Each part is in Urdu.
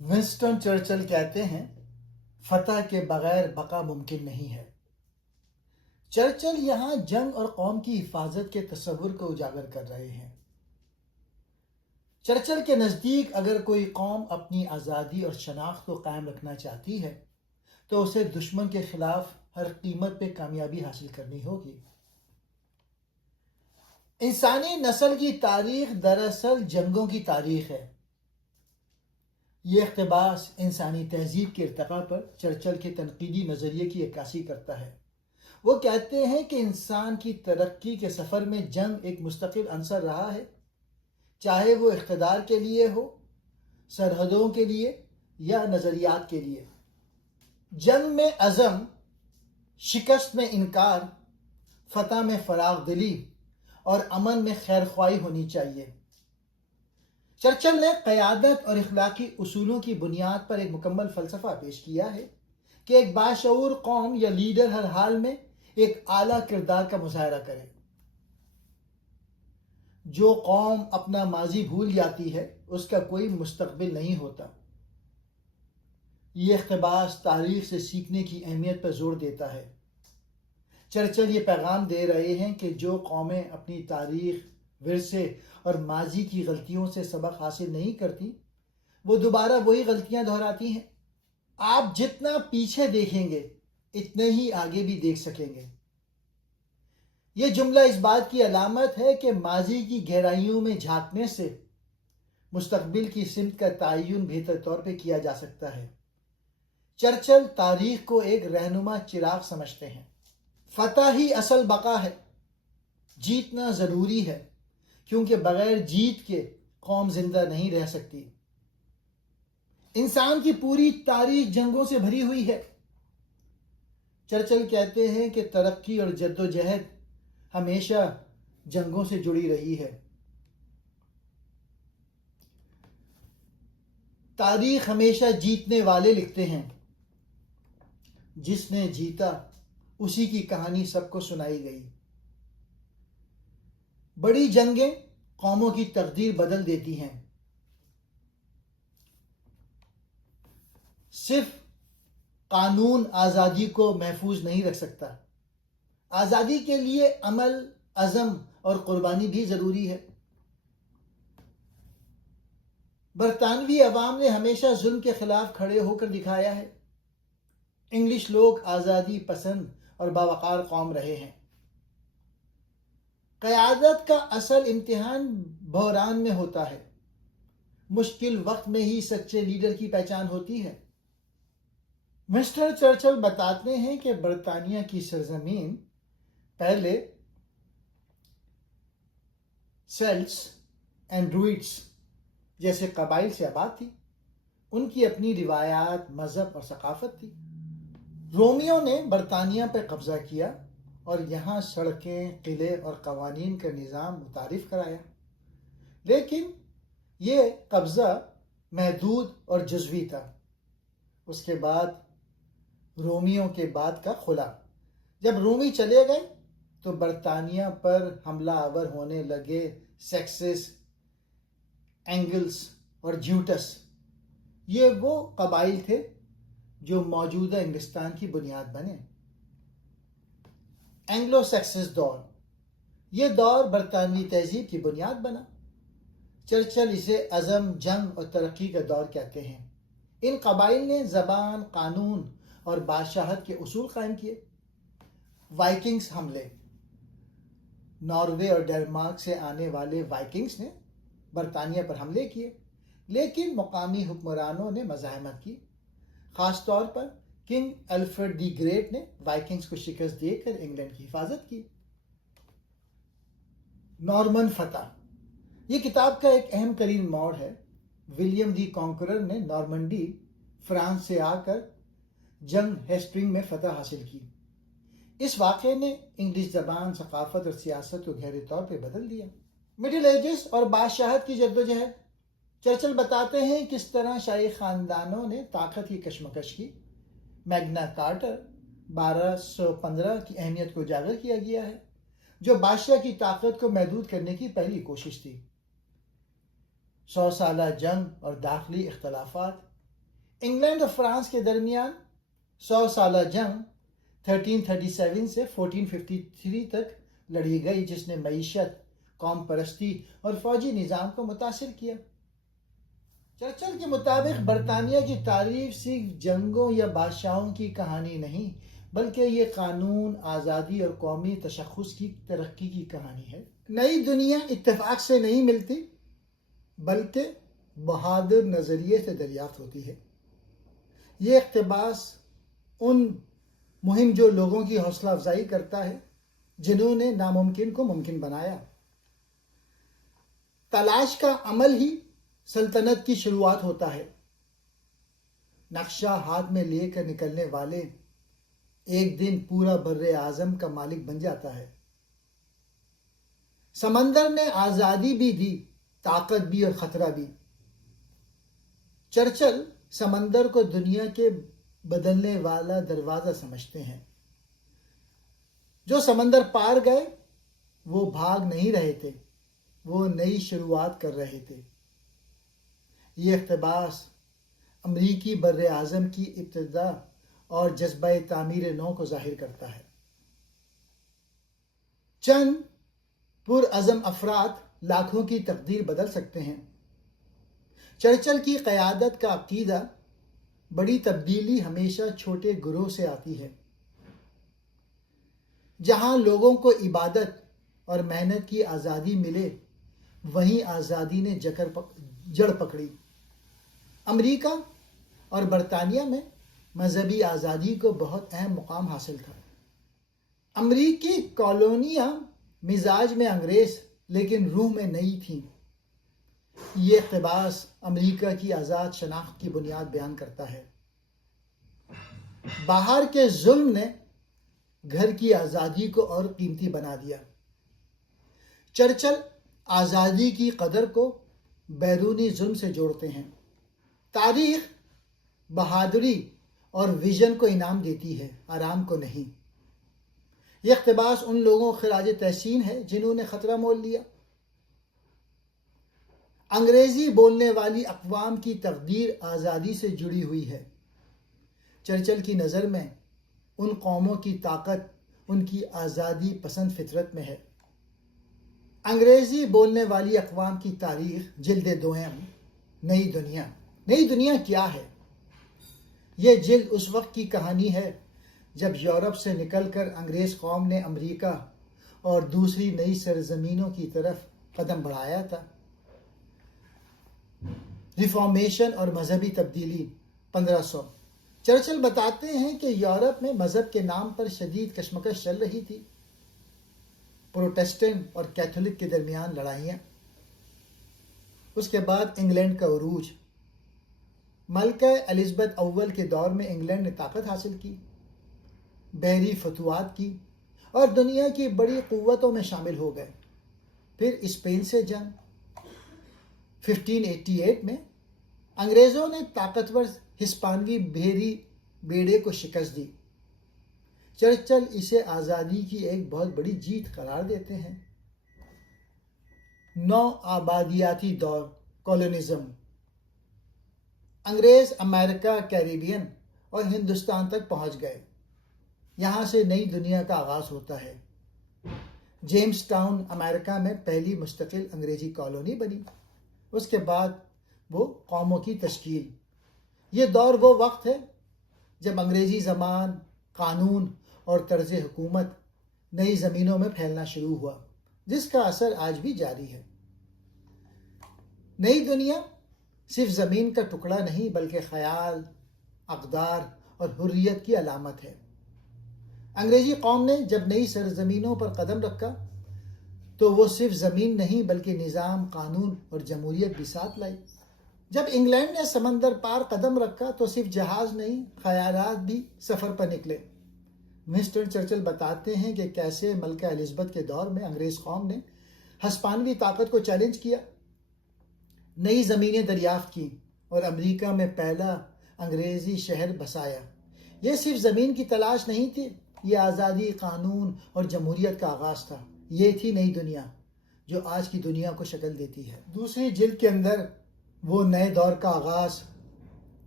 ونسٹن چرچل کہتے ہیں فتح کے بغیر بقا ممکن نہیں ہے۔ چرچل یہاں جنگ اور قوم کی حفاظت کے تصور کو اجاگر کر رہے ہیں۔ چرچل کے نزدیک اگر کوئی قوم اپنی آزادی اور شناخت کو قائم رکھنا چاہتی ہے تو اسے دشمن کے خلاف ہر قیمت پہ کامیابی حاصل کرنی ہوگی۔ انسانی نسل کی تاریخ دراصل جنگوں کی تاریخ ہے۔ یہ اقتباس انسانی تہذیب کے ارتقاء پر چرچل کے تنقیدی نظریے کی عکاسی کرتا ہے۔ وہ کہتے ہیں کہ انسان کی ترقی کے سفر میں جنگ ایک مستقل عنصر رہا ہے، چاہے وہ اقتدار کے لیے ہو، سرحدوں کے لیے یا نظریات کے لیے۔ جنگ میں عزم، شکست میں انکار، فتح میں فراغ دلی اور امن میں خیر خواہی ہونی چاہیے۔ چرچل نے قیادت اور اخلاقی اصولوں کی بنیاد پر ایک مکمل فلسفہ پیش کیا ہے کہ ایک باشعور قوم یا لیڈر ہر حال میں ایک اعلیٰ کردار کا مظاہرہ کرے۔ جو قوم اپنا ماضی بھول جاتی ہے اس کا کوئی مستقبل نہیں ہوتا۔ یہ اقتباس تاریخ سے سیکھنے کی اہمیت پر زور دیتا ہے۔ چرچل یہ پیغام دے رہے ہیں کہ جو قومیں اپنی تاریخ، ورثے اور ماضی کی غلطیوں سے سبق حاصل نہیں کرتی وہ دوبارہ وہی غلطیاں دہراتی ہیں۔ آپ جتنا پیچھے دیکھیں گے اتنے ہی آگے بھی دیکھ سکیں گے۔ یہ جملہ اس بات کی علامت ہے کہ ماضی کی گہرائیوں میں جھانکنے سے مستقبل کی سمت کا تعین بہتر طور پہ کیا جا سکتا ہے۔ چرچل تاریخ کو ایک رہنما چراغ سمجھتے ہیں۔ فتح ہی اصل بقا ہے۔ جیتنا ضروری ہے کیونکہ بغیر جیت کے قوم زندہ نہیں رہ سکتی۔ انسان کی پوری تاریخ جنگوں سے بھری ہوئی ہے۔ چرچل کہتے ہیں کہ ترقی اور جدوجہد ہمیشہ جنگوں سے جڑی رہی ہے۔ تاریخ ہمیشہ جیتنے والے لکھتے ہیں۔ جس نے جیتا اسی کی کہانی سب کو سنائی گئی۔ بڑی جنگیں قوموں کی تقدیر بدل دیتی ہیں۔ صرف قانون آزادی کو محفوظ نہیں رکھ سکتا۔ آزادی کے لیے عمل، عزم اور قربانی بھی ضروری ہے۔ برطانوی عوام نے ہمیشہ ظلم کے خلاف کھڑے ہو کر دکھایا ہے۔ انگلش لوگ آزادی پسند اور باوقار قوم رہے ہیں۔ قیادت کا اصل امتحان بحران میں ہوتا ہے۔ مشکل وقت میں ہی سچے لیڈر کی پہچان ہوتی ہے۔ مسٹر چرچل بتاتے ہیں کہ برطانیہ کی سرزمین پہلے سیلٹس اینڈ ڈروئڈس جیسے قبائل سے آباد تھی۔ ان کی اپنی روایات، مذہب اور ثقافت تھی۔ رومیوں نے برطانیہ پر قبضہ کیا اور یہاں سڑکیں، قلعے اور قوانین کا نظام متعارف کرایا، لیکن یہ قبضہ محدود اور جزوی تھا۔ اس کے بعد رومیوں کے بعد کا خلا۔ جب رومی چلے گئے تو برطانیہ پر حملہ آور ہونے لگے سیکسس، اینگلس اور جیوٹس۔ یہ وہ قبائل تھے جو موجودہ انگلستان کی بنیاد بنے۔ اینگلو سیکسس دور، یہ دور برطانوی تہذیب کی بنیاد بنا۔ چرچل اسے عزم، جنگ اور ترقی کا دور کہتے ہیں۔ ان قبائل نے زبان، قانون اور بادشاہت کے اصول قائم کیے۔ وائکنگز حملے، ناروے اور ڈینمارک سے آنے والے وائکنگز نے برطانیہ پر حملے کیے، لیکن مقامی حکمرانوں نے مزاحمت کی۔ خاص طور پر کنگ الفریڈ دی گریٹ نے وائکنگز کو شکست دے کر انگلینڈ کی حفاظت کی۔ نارمن فتح، یہ کتاب کا ایک اہم ترین موڑ ہے۔ ولیم دی کانکرر نے نارمنڈی، فرانس سے آ کر جنگ ہیسٹنگ میں فتح حاصل کی۔ اس واقعے نے انگلش زبان، ثقافت اور سیاست کو گہرے طور پہ بدل دیا۔ مڈل ایجز اور بادشاہت کی جدوجہد، چرچل بتاتے ہیں کس طرح شاہی خاندانوں نے طاقت کی کشمکش کی۔ میگنا کارٹر 1215 کی اہمیت کو اجاگر کیا گیا ہے، جو بادشاہ کی طاقت کو محدود کرنے کی پہلی کوشش تھی۔ 100 سالہ جنگ اور داخلی اختلافات انگلینڈ اور فرانس کے درمیان 100 سالہ جنگ 1337 سے 1453 تک لڑی گئی، جس نے معیشت، قوم پرستی اور فوجی نظام کو متاثر کیا۔ چرچل کے مطابق برطانیہ کی تاریخ صرف جنگوں یا بادشاہوں کی کہانی نہیں، بلکہ یہ قانون، آزادی اور قومی تشخص کی ترقی کی کہانی ہے۔ نئی دنیا اتفاق سے نہیں ملتی، بلکہ بہادر نظریے سے دریافت ہوتی ہے۔ یہ اقتباس ان مہم جو لوگوں کی حوصلہ افزائی کرتا ہے، جنہوں نے ناممکن کو ممکن بنایا۔ تلاش کا عمل ہی سلطنت کی شروعات ہوتا ہے۔ نقشہ ہاتھ میں لے کر نکلنے والے ایک دن پورا بر اعظم کا مالک بن جاتا ہے۔ سمندر نے آزادی بھی دی، طاقت بھی اور خطرہ بھی۔ چرچل سمندر کو دنیا کے بدلنے والا دروازہ سمجھتے ہیں۔ جو سمندر پار گئے وہ بھاگ نہیں رہے تھے، وہ نئی شروعات کر رہے تھے۔ یہ اقتباس امریکی بر اعظم کی ابتدا اور جذبہ تعمیر نو کو ظاہر کرتا ہے۔ چند پرعزم افراد لاکھوں کی تقدیر بدل سکتے ہیں۔ چرچل کی قیادت کا عقیدہ بڑی تبدیلی ہمیشہ چھوٹے گروہ سے آتی ہے۔ جہاں لوگوں کو عبادت اور محنت کی آزادی ملے، وہیں آزادی نے جڑ پکڑی۔ امریکہ اور برطانیہ میں مذہبی آزادی کو بہت اہم مقام حاصل تھا۔ امریکی کالونیاں مزاج میں انگریز لیکن روح میں نئی تھیں۔ یہ اقتباس امریکہ کی آزاد شناخت کی بنیاد بیان کرتا ہے۔ باہر کے ظلم نے گھر کی آزادی کو اور قیمتی بنا دیا۔ چرچل آزادی کی قدر کو بیرونی ظلم سے جوڑتے ہیں۔ تاریخ بہادری اور ویژن کو انعام دیتی ہے، آرام کو نہیں۔ یہ اقتباس ان لوگوں خراج تحسین ہے جنہوں نے خطرہ مول لیا۔ انگریزی بولنے والی اقوام کی تقدیر آزادی سے جڑی ہوئی ہے۔ چرچل کی نظر میں ان قوموں کی طاقت ان کی آزادی پسند فطرت میں ہے۔ انگریزی بولنے والی اقوام کی تاریخ، جلد دوم، نئی دنیا۔ نئی دنیا کیا ہے؟ یہ جلد اس وقت کی کہانی ہے جب یورپ سے نکل کر انگریز قوم نے امریکہ اور دوسری نئی سرزمینوں کی طرف قدم بڑھایا تھا۔ ریفارمیشن اور مذہبی تبدیلی 1500۔ چرچل بتاتے ہیں کہ یورپ میں مذہب کے نام پر شدید کشمکش چل رہی تھی۔ پروٹسٹنٹ اور کیتھولک کے درمیان لڑائیاں۔ اس کے بعد انگلینڈ کا عروج۔ ملکہ الزبتھ اول کے دور میں انگلینڈ نے طاقت حاصل کی، بحری فتوحات کی اور دنیا کی بڑی قوتوں میں شامل ہو گئے۔ پھر اسپین سے جنگ۔ 1588 میں انگریزوں نے طاقتور ہسپانوی بحری بیڑے کو شکست دی۔ چرچل اسے آزادی کی ایک بہت بڑی جیت قرار دیتے ہیں۔ نو آبادیاتی دور، کولونزم۔ انگریز امریکہ، کیریبین اور ہندوستان تک پہنچ گئے۔ یہاں سے نئی دنیا کا آغاز ہوتا ہے۔ جیمز ٹاؤن امریکہ میں پہلی مستقل انگریزی کالونی بنی۔ اس کے بعد وہ قوموں کی تشکیل۔ یہ دور وہ وقت ہے جب انگریزی زبان، قانون اور طرز حکومت نئی زمینوں میں پھیلنا شروع ہوا، جس کا اثر آج بھی جاری ہے۔ نئی دنیا صرف زمین کا ٹکڑا نہیں بلکہ خیال، اقدار اور حریت کی علامت ہے۔ انگریزی قوم نے جب نئی سرزمینوں پر قدم رکھا تو وہ صرف زمین نہیں بلکہ نظام، قانون اور جمہوریت بھی ساتھ لائی۔ جب انگلینڈ نے سمندر پار قدم رکھا تو صرف جہاز نہیں، خیالات بھی سفر پر نکلے۔ ونسٹن چرچل بتاتے ہیں کہ کیسے ملکہ الزبتھ کے دور میں انگریز قوم نے ہسپانوی طاقت کو چیلنج کیا، نئی زمینیں دریافت کی اور امریکہ میں پہلا انگریزی شہر بسایا۔ یہ صرف زمین کی تلاش نہیں تھی، یہ آزادی، قانون اور جمہوریت کا آغاز تھا۔ یہ تھی نئی دنیا جو آج کی دنیا کو شکل دیتی ہے۔ دوسری جلد کے اندر وہ نئے دور کا آغاز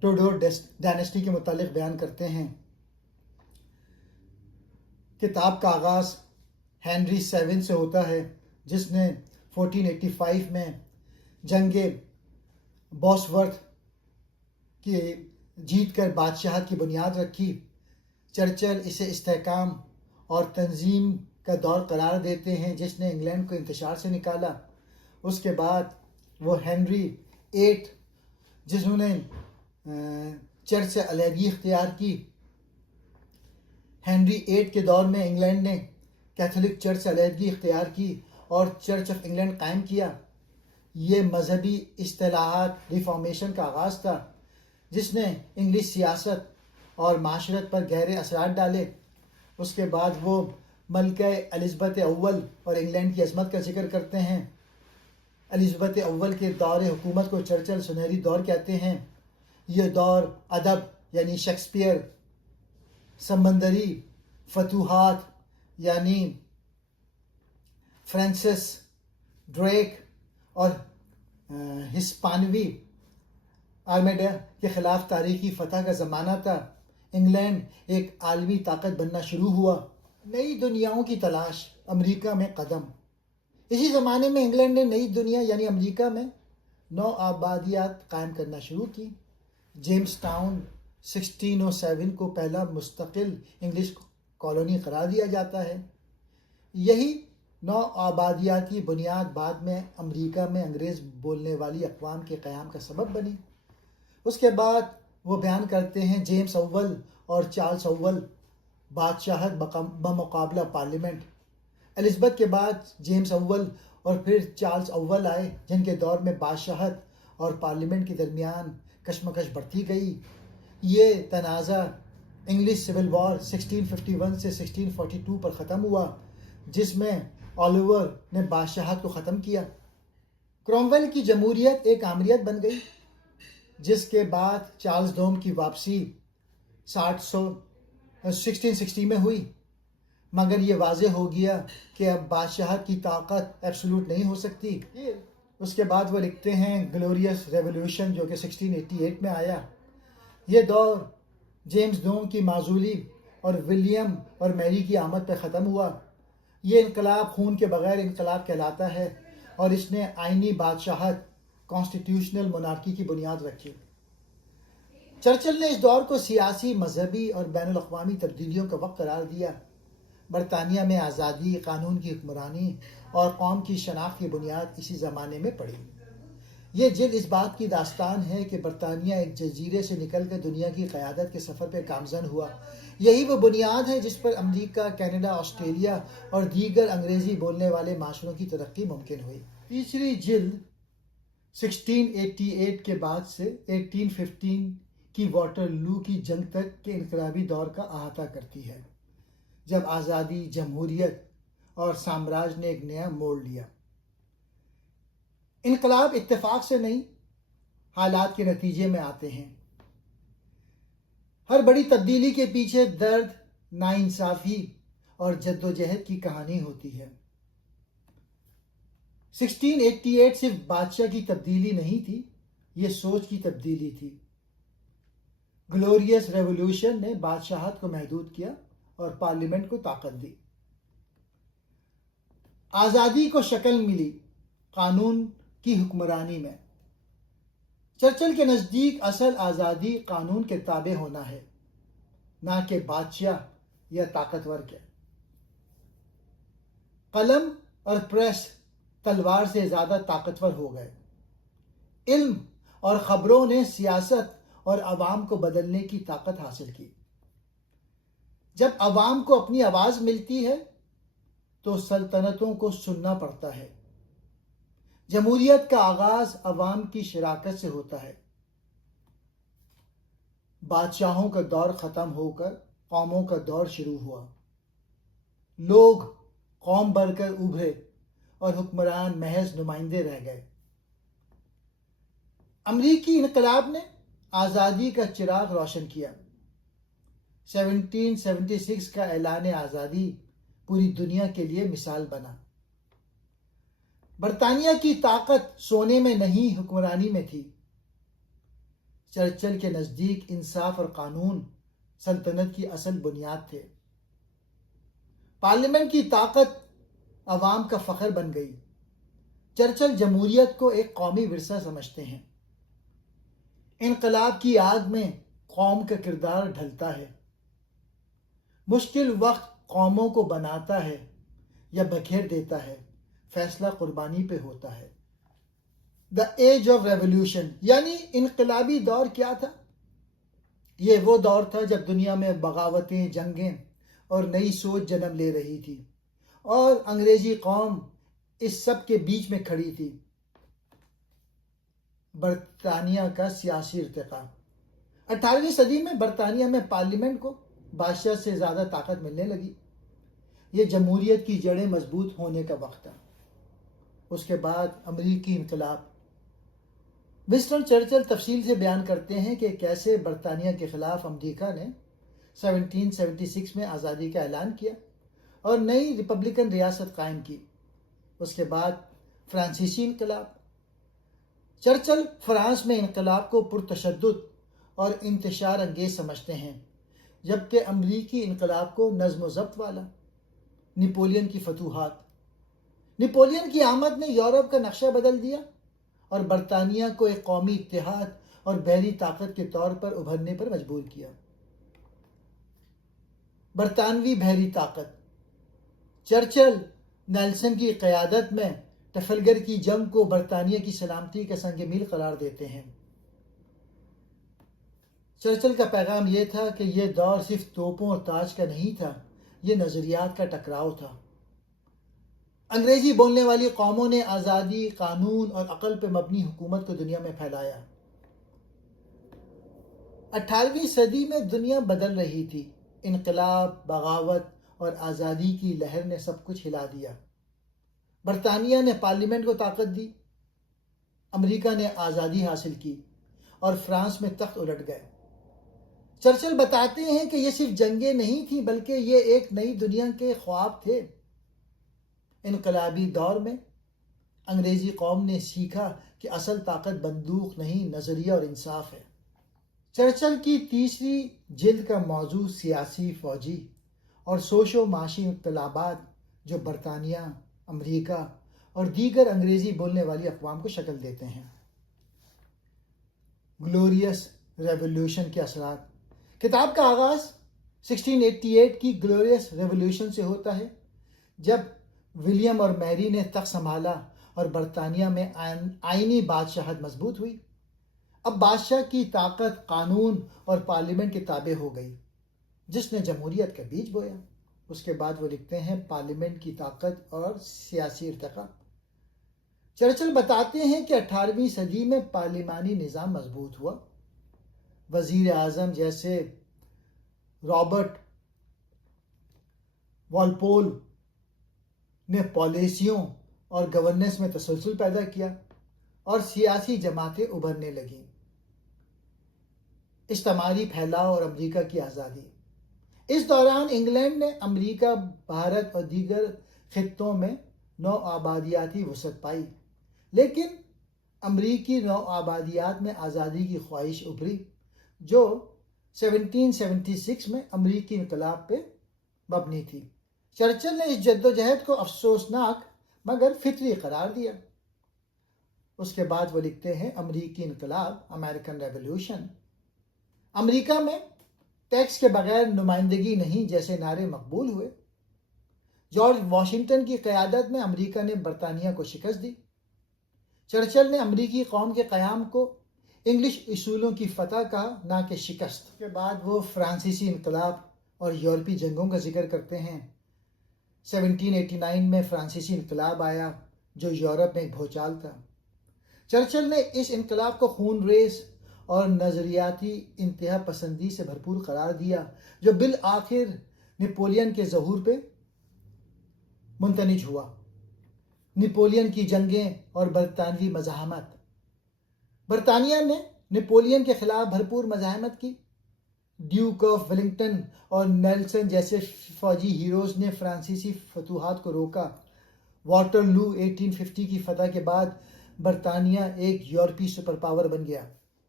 ٹوڈور ڈائنسٹی کے متعلق بیان کرتے ہیں۔ کتاب کا آغاز ہینری سیون سے ہوتا ہے، جس نے 1485 میں جنگ بوسورتھ کی جیت کر بادشاہت کی بنیاد رکھی۔ چرچل اسے استحکام اور تنظیم کا دور قرار دیتے ہیں جس نے انگلینڈ کو انتشار سے نکالا۔ اس کے بعد وہ ہنری ایٹ، جنہوں نے چرچ سے علیحدگی اختیار کی۔ ہنری ایٹ کے دور میں انگلینڈ نے کیتھولک چرچ سے علیحدگی اختیار کی اور چرچ آف انگلینڈ قائم کیا۔ یہ مذہبی اصطلاحات ریفارمیشن کا آغاز تھا، جس نے انگلش سیاست اور معاشرت پر گہرے اثرات ڈالے۔ اس کے بعد وہ ملکہ الزبتھ اول اور انگلینڈ کی عظمت کا ذکر کرتے ہیں۔ الزبتھ اول کے دور حکومت کو چرچل سنہری دور کہتے ہیں۔ یہ دور ادب یعنی شیکسپیئر، سمندری فتوحات یعنی فرانسس ڈریک اور ہسپانوی آرمیڈا کے خلاف تاریخی فتح کا زمانہ تھا۔ انگلینڈ ایک عالمی طاقت بننا شروع ہوا۔ نئی دنیاؤں کی تلاش، امریکہ میں قدم۔ اسی زمانے میں انگلینڈ نے نئی دنیا یعنی امریکہ میں نو آبادیات قائم کرنا شروع کی۔ جیمز ٹاؤن 1607 کو پہلا مستقل انگلش کالونی قرار دیا جاتا ہے۔ یہی نو آبادیاتی بنیاد بعد میں امریکہ میں انگریز بولنے والی اقوام کے قیام کا سبب بنی۔ اس کے بعد وہ بیان کرتے ہیں جیمز اول اور چارلز اول بادشاہت بمقابلہ پارلیمنٹ۔ الزبتھ کے بعد جیمز اول اور پھر چارلز اول آئے، جن کے دور میں بادشاہت اور پارلیمنٹ کے درمیان کشمکش بڑھتی گئی۔ یہ تنازع انگلش سول وار 1651 سے 1642 پر ختم ہوا، جس میں اولیور نے بادشاہت کو ختم کیا۔ کرومویل کی جمہوریت ایک آمریت بن گئی، جس کے بعد چارلز دوم کی واپسی 1660 میں ہوئی، مگر یہ واضح ہو گیا کہ اب بادشاہت کی طاقت ایبسولوٹ نہیں ہو سکتی۔ اس کے بعد وہ لکھتے ہیں گلوریس ریولوشن، جو کہ 1688 میں آیا۔ یہ دور جیمز دوم کی معزولی اور ولیم اور میری کی آمد پہ ختم ہوا۔ یہ انقلاب خون کے بغیر انقلاب کہلاتا ہے اور اس نے آئینی بادشاہت کانسٹیٹیوشنل مونارکی کی بنیاد رکھی۔ چرچل نے اس دور کو سیاسی، مذہبی اور بین الاقوامی تبدیلیوں کا وقت قرار دیا۔ برطانیہ میں آزادی، قانون کی حکمرانی اور قوم کی شناخت کی بنیاد اسی زمانے میں پڑی۔ یہ جلد اس بات کی داستان ہے کہ برطانیہ ایک جزیرے سے نکل کر دنیا کی قیادت کے سفر پہ گامزن ہوا۔ یہی وہ بنیاد ہے جس پر امریکہ، کینیڈا، آسٹریلیا اور دیگر انگریزی بولنے والے معاشروں کی ترقی ممکن ہوئی۔ تیسری جلد 1688 کے بعد سے 1815 کی واٹر لو کی جنگ تک کے انقلابی دور کا احاطہ کرتی ہے، جب آزادی، جمہوریت اور سامراج نے ایک نیا موڑ لیا۔ انقلاب اتفاق سے نہیں، حالات کے نتیجے میں آتے ہیں۔ ہر بڑی تبدیلی کے پیچھے درد، ناانصافی اور جدوجہد کی کہانی ہوتی ہے۔ 1688 صرف بادشاہ کی تبدیلی نہیں تھی، یہ سوچ کی تبدیلی تھی۔ گلوریس ریولوشن نے بادشاہت کو محدود کیا اور پارلیمنٹ کو طاقت دی۔ آزادی کو شکل ملی قانون کی حکمرانی میں۔ چرچل کے نزدیک اصل آزادی قانون کے تابع ہونا ہے، نہ کہ بادشاہ یا طاقتور کے۔ قلم اور پریس تلوار سے زیادہ طاقتور ہو گئے۔ علم اور خبروں نے سیاست اور عوام کو بدلنے کی طاقت حاصل کی۔ جب عوام کو اپنی آواز ملتی ہے تو سلطنتوں کو سننا پڑتا ہے۔ جمہوریت کا آغاز عوام کی شراکت سے ہوتا ہے۔ بادشاہوں کا دور ختم ہو کر قوموں کا دور شروع ہوا۔ لوگ قوم بن کر ابھرے اور حکمران محض نمائندے رہ گئے۔ امریکی انقلاب نے آزادی کا چراغ روشن کیا۔ 1776 کا اعلان آزادی پوری دنیا کے لیے مثال بنا۔ برطانیہ کی طاقت سونے میں نہیں، حکمرانی میں تھی۔ چرچل کے نزدیک انصاف اور قانون سلطنت کی اصل بنیاد تھے۔ پارلیمنٹ کی طاقت عوام کا فخر بن گئی۔ چرچل جمہوریت کو ایک قومی ورثہ سمجھتے ہیں۔ انقلاب کی آگ میں قوم کا کردار ڈھلتا ہے۔ مشکل وقت قوموں کو بناتا ہے یا بکھیر دیتا ہے، فیصلہ قربانی پہ ہوتا ہے۔ دا ایج آف ریولیوشن یعنی انقلابی دور کیا تھا؟ یہ وہ دور تھا جب دنیا میں بغاوتیں، جنگیں اور نئی سوچ جنم لے رہی تھی، اور انگریزی قوم اس سب کے بیچ میں کھڑی تھی۔ برطانیہ کا سیاسی ارتقاء۔ 18ویں صدی میں برطانیہ میں پارلیمنٹ کو بادشاہ سے زیادہ طاقت ملنے لگی۔ یہ جمہوریت کی جڑیں مضبوط ہونے کا وقت تھا۔ اس کے بعد امریکی انقلاب۔ ونسٹن چرچل تفصیل سے بیان کرتے ہیں کہ کیسے برطانیہ کے خلاف امریکہ نے 1776 میں آزادی کا اعلان کیا اور نئی ریپبلکن ریاست قائم کی۔ اس کے بعد فرانسیسی انقلاب۔ چرچل فرانس میں انقلاب کو پرتشدد اور انتشار انگیز سمجھتے ہیں، جبکہ امریکی انقلاب کو نظم و ضبط والا۔ نپولین کی فتوحات۔ نپولین کی آمد نے یورپ کا نقشہ بدل دیا اور برطانیہ کو ایک قومی اتحاد اور بحری طاقت کے طور پر ابھرنے پر مجبور کیا۔ برطانوی بحری طاقت۔ چرچل نیلسن کی قیادت میں ٹرفلگر کی جنگ کو برطانیہ کی سلامتی کا سنگ میل قرار دیتے ہیں۔ چرچل کا پیغام یہ تھا کہ یہ دور صرف توپوں اور تاج کا نہیں تھا، یہ نظریات کا ٹکراؤ تھا۔ انگریزی بولنے والی قوموں نے آزادی، قانون اور عقل پر مبنی حکومت کو دنیا میں پھیلایا۔ 18ویں صدی میں دنیا بدل رہی تھی۔ انقلاب، بغاوت اور آزادی کی لہر نے سب کچھ ہلا دیا۔ برطانیہ نے پارلیمنٹ کو طاقت دی، امریکہ نے آزادی حاصل کی اور فرانس میں تخت الٹ گئے۔ چرچل بتاتے ہیں کہ یہ صرف جنگیں نہیں تھیں بلکہ یہ ایک نئی دنیا کے خواب تھے۔ انقلابی دور میں انگریزی قوم نے سیکھا کہ اصل طاقت بندوق نہیں، نظریہ اور انصاف ہے۔ چرچل کی تیسری جلد کا موضوع سیاسی، فوجی اور سوشو معاشی انقلابات جو برطانیہ، امریکہ اور دیگر انگریزی بولنے والی اقوام کو شکل دیتے ہیں۔ گلوریس ریولوشن کے اثرات۔ کتاب کا آغاز 1688 کی گلوریس ریولوشن سے ہوتا ہے، جب ولیم اور میری نے تخت سنبھالا اور برطانیہ میں آئینی بادشاہت مضبوط ہوئی۔ اب بادشاہ کی طاقت قانون اور پارلیمنٹ کے تابع ہو گئی، جس نے جمہوریت کا بیج بویا۔ اس کے بعد وہ لکھتے ہیں پارلیمنٹ کی طاقت اور سیاسی ارتقاء۔ چرچل بتاتے ہیں کہ 18ویں صدی میں پارلیمانی نظام مضبوط ہوا۔ وزیر اعظم جیسے رابرٹ والپول نے پالیسیوں اور گورننس میں تسلسل پیدا کیا اور سیاسی جماعتیں ابھرنے لگیں۔ استعماری پھیلاؤ اور امریکہ کی آزادی۔ اس دوران انگلینڈ نے امریکہ، بھارت اور دیگر خطوں میں نو آبادیاتی وسعت پائی، لیکن امریکی نو آبادیات میں آزادی کی خواہش ابھری جو 1776 میں امریکی انقلاب پہ مبنی تھی۔ چرچل نے اس جدوجہد کو افسوسناک مگر فطری قرار دیا۔ اس کے بعد وہ لکھتے ہیں امریکی انقلاب، امریکن ریولوشن۔ امریکہ میں ٹیکس کے بغیر نمائندگی نہیں جیسے نعرے مقبول ہوئے۔ جارج واشنگٹن کی قیادت میں امریکہ نے برطانیہ کو شکست دی۔ چرچل نے امریکی قوم کے قیام کو انگلش اصولوں کی فتح کہا، نہ کہ شکست۔ اس کے بعد وہ فرانسیسی انقلاب اور یورپی جنگوں کا ذکر کرتے ہیں۔ 1789 میں فرانسیسی انقلاب آیا جو یورپ میں ایک بھوچال تھا۔ چرچل نے اس انقلاب کو خون ریز اور نظریاتی انتہا پسندی سے بھرپور قرار دیا جو بالآخر نپولین کے ظہور پہ منتج ہوا۔ نپولین کی جنگیں اور برطانوی مزاحمت۔ برطانیہ نے نپولین کے خلاف بھرپور مزاحمت کی۔ ڈیوک آف ویلنگٹن اور نیلسن جیسے فوجی ہیروز نے فرانسیسی فتوحات کو روکا۔ واٹر لو 1850 کی فتح کے بعد برطانیہ ایک یورپی سپر پاور بن گیا۔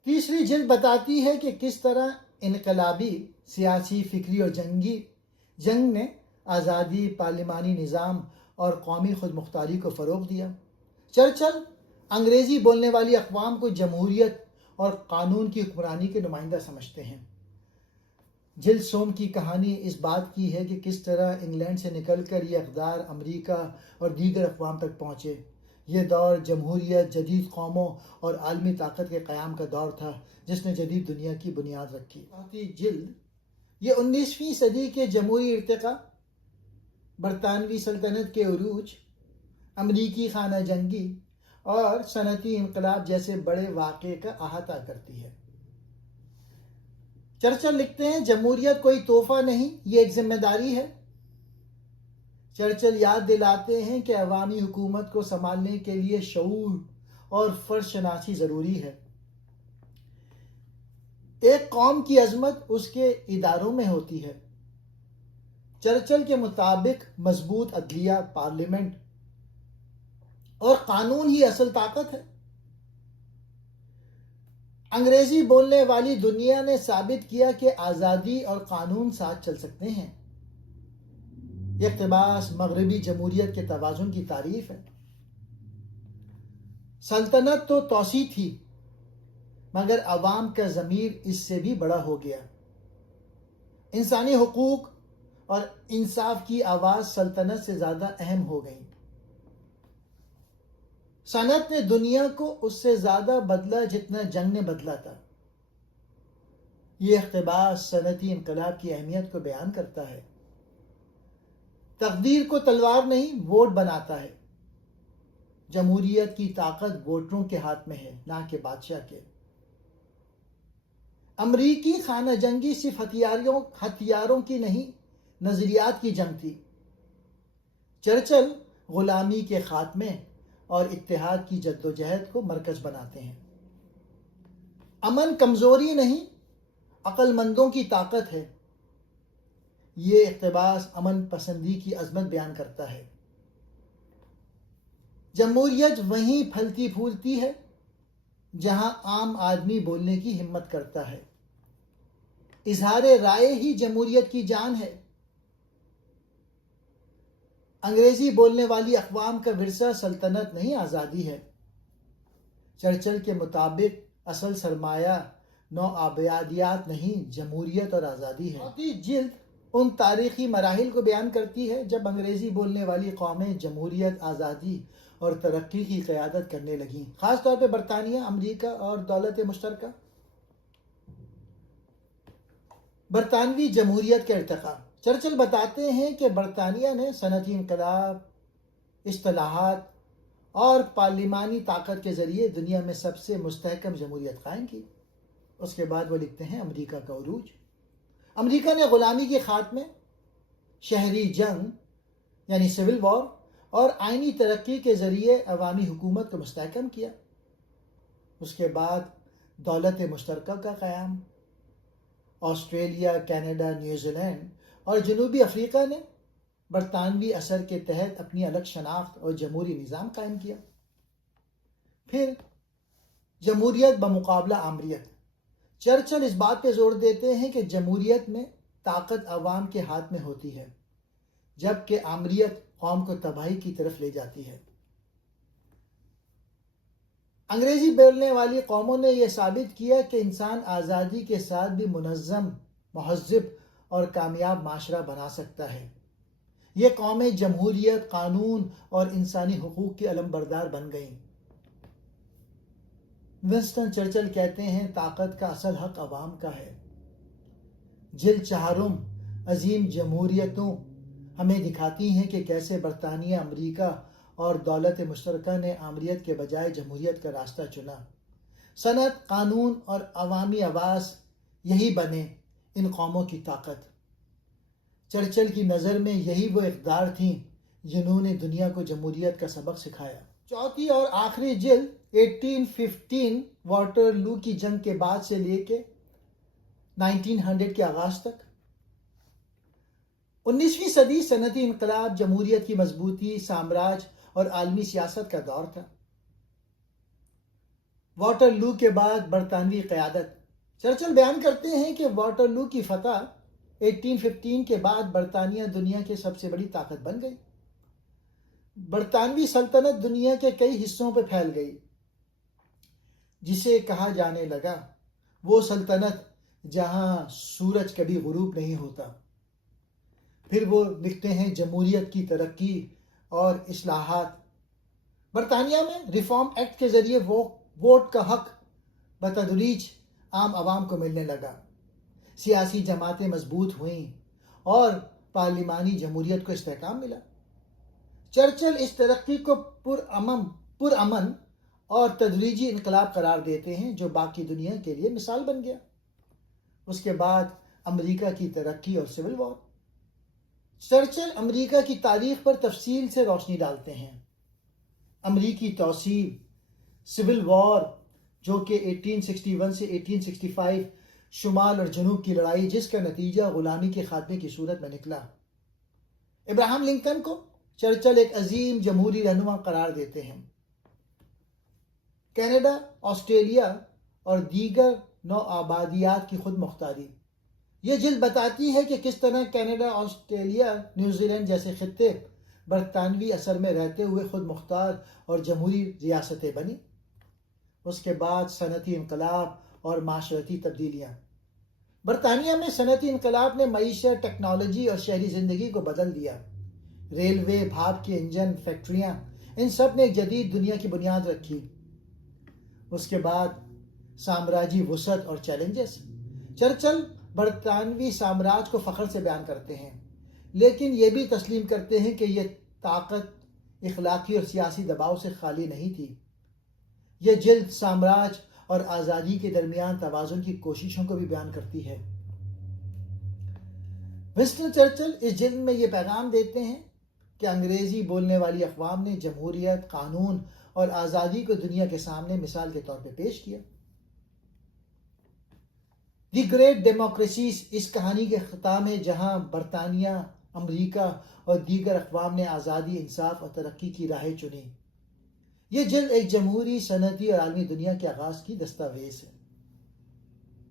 تیسری جلد بتاتی ہے کہ کس طرح انقلابی سیاسی فکری اور جنگ نے آزادی، پارلیمانی نظام اور قومی خود مختاری کو فروغ دیا۔ چرچل انگریزی بولنے والی اقوام کو جمہوریت اور قانون کی حکمرانی کے نمائندہ سمجھتے ہیں۔ جلد سوم کی کہانی اس بات کی ہے کہ کس طرح انگلینڈ سے نکل کر یہ اقدار امریکہ اور دیگر اقوام تک پہنچے۔ یہ دور جمہوریت، جدید قوموں اور عالمی طاقت کے قیام کا دور تھا جس نے جدید دنیا کی بنیاد رکھی۔ چوتھی جلد یہ 19ویں صدی کے جمہوری ارتقاء، برطانوی سلطنت کے عروج، امریکی خانہ جنگی اور صنعتی انقلاب جیسے بڑے واقعے کا احاطہ کرتی ہے۔ چرچل لکھتے ہیں جمہوریت کوئی تحفہ نہیں، یہ ایک ذمہ داری ہے۔ چرچل یاد دلاتے ہیں کہ عوامی حکومت کو سنبھالنے کے لیے شعور اور فرض شناسی ضروری ہے۔ ایک قوم کی عظمت اس کے اداروں میں ہوتی ہے۔ چرچل کے مطابق مضبوط عدلیہ، پارلیمنٹ اور قانون ہی اصل طاقت ہے۔ انگریزی بولنے والی دنیا نے ثابت کیا کہ آزادی اور قانون ساتھ چل سکتے ہیں۔ یہ اقتباس مغربی جمہوریت کے توازن کی تعریف ہے۔ سلطنت تو توسیع تھی، مگر عوام کا ضمیر اس سے بھی بڑا ہو گیا۔ انسانی حقوق اور انصاف کی آواز سلطنت سے زیادہ اہم ہو گئی۔ صنعت نے دنیا کو اس سے زیادہ بدلا جتنا جنگ نے بدلا تھا۔ یہ اقتباس صنعتی انقلاب کی اہمیت کو بیان کرتا ہے۔ تقدیر کو تلوار نہیں، ووٹ بناتا ہے۔ جمہوریت کی طاقت ووٹروں کے ہاتھ میں ہے، نہ کہ بادشاہ کے۔ امریکی خانہ جنگی صرف ہتھیاروں کی نہیں، نظریات کی جنگ تھی۔ چرچل غلامی کے خاتمے اور اتحاد کی جدوجہد کو مرکز بناتے ہیں۔ امن کمزوری نہیں، عقل مندوں کی طاقت ہے۔ یہ اقتباس امن پسندی کی عظمت بیان کرتا ہے۔ جمہوریت وہیں پھلتی پھولتی ہے جہاں عام آدمی بولنے کی ہمت کرتا ہے۔ اظہار رائے ہی جمہوریت کی جان ہے۔ انگریزی بولنے والی اقوام کا ورثہ سلطنت نہیں، آزادی ہے۔ چرچل کے مطابق اصل سرمایہ نوآبادیات نہیں، جمہوریت اور آزادی ہے۔ چوتھی جلد ان تاریخی مراحل کو بیان کرتی ہے جب انگریزی بولنے والی قومیں جمہوریت، آزادی اور ترقی کی قیادت کرنے لگیں، خاص طور پہ برطانیہ، امریکہ اور دولت مشترکہ۔ برطانوی جمہوریت کا ارتقاء۔ چرچل بتاتے ہیں کہ برطانیہ نے صنعتی انقلاب، اصلاحات اور پارلیمانی طاقت کے ذریعے دنیا میں سب سے مستحکم جمہوریت قائم کی۔ اس کے بعد وہ لکھتے ہیں امریکہ کا عروج۔ امریکہ نے غلامی کے خاتمے، شہری جنگ یعنی سول وار اور آئینی ترقی کے ذریعے عوامی حکومت کو مستحکم کیا۔ اس کے بعد دولت مشترکہ کا قیام۔ آسٹریلیا، کینیڈا، نیوزی لینڈ اور جنوبی افریقہ نے برطانوی اثر کے تحت اپنی الگ شناخت اور جمہوری نظام قائم کیا۔ پھر جمہوریت بمقابلہ آمریت۔ چرچل اس بات پہ زور دیتے ہیں کہ جمہوریت میں طاقت عوام کے ہاتھ میں ہوتی ہے، جبکہ آمریت قوم کو تباہی کی طرف لے جاتی ہے۔ انگریزی بولنے والی قوموں نے یہ ثابت کیا کہ انسان آزادی کے ساتھ بھی منظم، مہذب اور کامیاب معاشرہ بنا سکتا ہے۔ یہ قومیں جمہوریت، قانون اور انسانی حقوق کی علمبردار بن گئیں۔ ونسٹن چرچل کہتے ہیں طاقت کا اصل حق عوام کا ہے۔ جلد چہارم عظیم جمہوریتوں ہمیں دکھاتی ہیں کہ کیسے برطانیہ، امریکہ اور دولت مشترکہ نے آمریت کے بجائے جمہوریت کا راستہ چنا۔ صنعت، قانون اور عوامی آواز یہی بنے ان قوموں کی طاقت۔ چرچل کی نظر میں یہی وہ اقدار تھیں جنہوں نے دنیا کو جمہوریت کا سبق سکھایا۔ چوتھی اور آخری جلد 1815 واٹر لو کی جنگ کے بعد سے لے کے 1900 کے آغاز تک۔ 19ویں صدی صنعتی انقلاب، جمہوریت کی مضبوطی، سامراج اور عالمی سیاست کا دور تھا۔ واٹرلو کے بعد برطانوی قیادت. چرچل بیان کرتے ہیں کہ واٹرلو کی فتح 1815 کے بعد برطانیہ دنیا کی سب سے بڑی طاقت بن گئی. برطانوی سلطنت دنیا کے کئی حصوں پہ پھیل گئی، جسے کہا جانے لگا وہ سلطنت جہاں سورج کبھی غروب نہیں ہوتا. پھر وہ لکھتے ہیں جمہوریت کی ترقی اور اصلاحات. برطانیہ میں ریفارم ایکٹ کے ذریعے ووٹ کا حق بتدریج عام عوام کو ملنے لگا. سیاسی جماعتیں مضبوط ہوئیں اور پارلیمانی جمہوریت کو استحکام ملا. چرچل اس ترقی کو پرامن اور تدریجی انقلاب قرار دیتے ہیں جو باقی دنیا کے لیے مثال بن گیا. اس کے بعد امریکہ کی ترقی اور سول وار. چرچل امریکہ کی تاریخ پر تفصیل سے روشنی ڈالتے ہیں. امریکی توسیع، سول وار جو کہ 1861 سے 1865 شمال اور جنوب کی لڑائی جس کا نتیجہ غلامی کے خاتمے کی صورت میں نکلا. ابراہم لنکن کو چرچل ایک عظیم جمہوری رہنما قرار دیتے ہیں. کینیڈا، آسٹریلیا اور دیگر نو آبادیات کی خود مختاری. یہ جلد بتاتی ہے کہ کس طرح کینیڈا، آسٹریلیا، نیوزی لینڈ جیسے خطے برطانوی اثر میں رہتے ہوئے خود مختار اور جمہوری ریاستیں بنی. اس کے بعد صنعتی انقلاب اور معاشرتی تبدیلیاں. برطانیہ میں صنعتی انقلاب نے معیشت، ٹیکنالوجی اور شہری زندگی کو بدل دیا. ریلوے، بھاپ کے انجن، فیکٹریاں، ان سب نے ایک جدید دنیا کی بنیاد رکھی. اس کے بعد سامراجی وسعت اور چیلنجز. چرچل برطانوی سامراج کو فخر سے بیان کرتے ہیں، لیکن یہ بھی تسلیم کرتے ہیں کہ یہ طاقت اخلاقی اور سیاسی دباؤ سے خالی نہیں تھی. یہ جلد سامراج اور آزادی کے درمیان توازن کی کوششوں کو بھی بیان کرتی ہے. ونسٹن چرچل اس جلد میں یہ پیغام دیتے ہیں کہ انگریزی بولنے والی اقوام نے جمہوریت، قانون اور آزادی کو دنیا کے سامنے مثال کے طور پہ پیش کیا. دی گریٹ ڈیموکریسیز اس کہانی کے ختام ہے جہاں برطانیہ، امریکہ اور دیگر اقوام نے آزادی، انصاف اور ترقی کی راہیں چنی. یہ جلد ایک جمہوری، صنعتی اور عالمی دنیا کے آغاز کی دستاویز ہے.